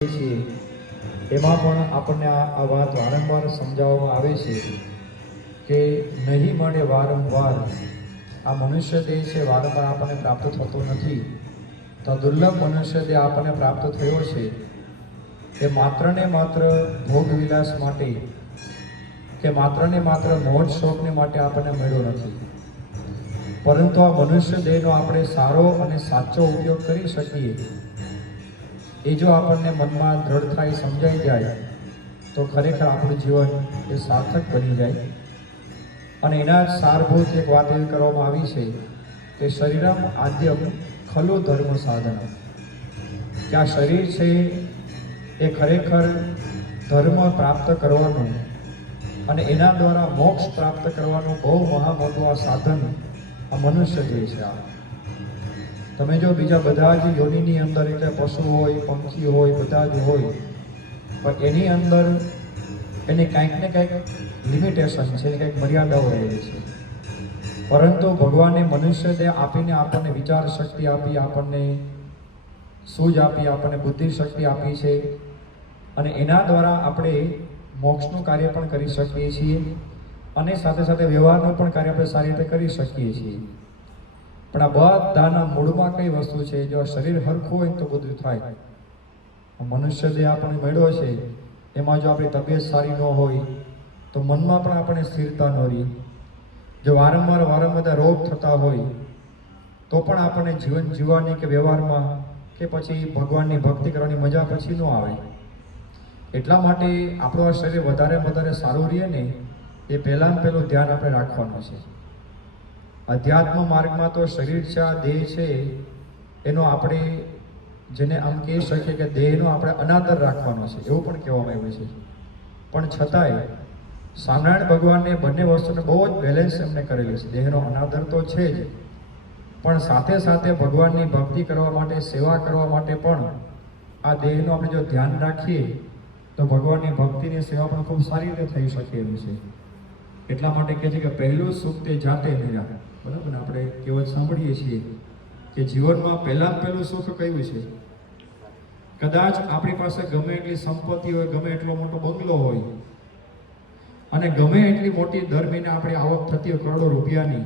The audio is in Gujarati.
છીએ એમાં પણ આપણને આ વાત વારંવાર સમજાવવામાં આવે છે કે નહીં મળે વારંવાર આ મનુષ્ય દેહ છે વારંવાર આપણને પ્રાપ્ત થતો નથી. તો દુર્લભ મનુષ્ય દેહ આપણને પ્રાપ્ત થયો છે એ માત્ર ને માત્ર ભોગ વિલાસ માટે કે માત્ર ને માત્ર મોજ શોખને માટે આપણને મળ્યો નથી, પરંતુ આ મનુષ્ય દેહનો આપણે સારો અને સાચો ઉપયોગ કરી શકીએ એ જો આપણને મનમાં દ્રઢતાઈ સમજાઈ જાય તો ખરેખર આપણું જીવન એ સાર્થક બની જાય. અને એના જ સારભૂત એક વાત એવી કરવામાં આવી છે કે શરીરમ આદ્યમ ખલુ ધર્મ સાધન, કે આ શરીર છે એ ખરેખર ધર્મ પ્રાપ્ત કરવાનું અને એના દ્વારા મોક્ષ પ્રાપ્ત કરવાનું બહુ મોટું આ સાધન આ મનુષ્ય જે છે. તમે જો બીજા બધા જ યોનિની અંદર એટલે પશુ હોય, પંખી હોય, બધા જ હોય, પણ એની અંદર એની કંઈક ને કંઈક લિમિટેશન છે, કંઈક મર્યાદાઓ રહેલી છે. પરંતુ ભગવાને મનુષ્ય દેહ આપીને આપણને વિચાર શક્તિ આપી, આપણને સૂઝ આપી, આપણને બુદ્ધિ શક્તિ આપી છે અને એના દ્વારા આપણે મોક્ષનું કાર્ય પણ કરી શકીએ છીએ અને સાથે સાથે વ્યવહારનું પણ કાર્ય આપણે સારી રીતે કરી શકીએ છીએ. પણ આ બધાના મૂળમાં કઈ વસ્તુ છે? જો શરીર હરખું હોય તો બધું થાય. મનુષ્ય દેહ આપણને મળ્યો છે એમાં જો આપણી તબિયત સારી ન હોય તો મનમાં પણ આપણને સ્થિરતા ન રહી. જો વારંવાર બધા રોગ થતા હોય તો પણ આપણને જીવન જીવવાની કે વ્યવહારમાં કે પછી ભગવાનની ભક્તિ કરવાની મજા પછી ન આવે. એટલા માટે આપણું આ શરીર વધારે સારું રહે ને એ પહેલું ધ્યાન આપણે રાખવાનું છે. અધ્યાત્મ માર્ગમાં તો શરીર છે, આ દેહ છે, એનો આપણે જેને આમ કહી શકીએ કે દેહનો આપણે અનાદર રાખવાનો છે એવું પણ કહેવામાં આવ્યું છે. પણ છતાંય સ્વામિનારાયણ ભગવાનને બંને વસ્તુને બહુ જ બેલેન્સ એમને કરેલી છે. દેહનો અનાદર તો છે જ, પણ સાથે સાથે ભગવાનની ભક્તિ કરવા માટે, સેવા કરવા માટે પણ આ દેહનું આપણે જો ધ્યાન રાખીએ તો ભગવાનની ભક્તિની સેવા પણ ખૂબ સારી રીતે થઈ શકે એમ છે. એટલા માટે કહે છે કે પહેલું સુખ તે જાતે મેળવ્યા. બરાબર ને? આપણે કહેવત સાંભળીએ છીએ કે જીવનમાં પહેલું સુખ કયું છે? કદાચ આપણી પાસે ગમે એટલી સંપત્તિ હોય, ગમે એટલો મોટો બંગલો હોય અને ગમે એટલી મોટી દર મહિને આપણી આવક થતી હોય કરોડો રૂપિયાની,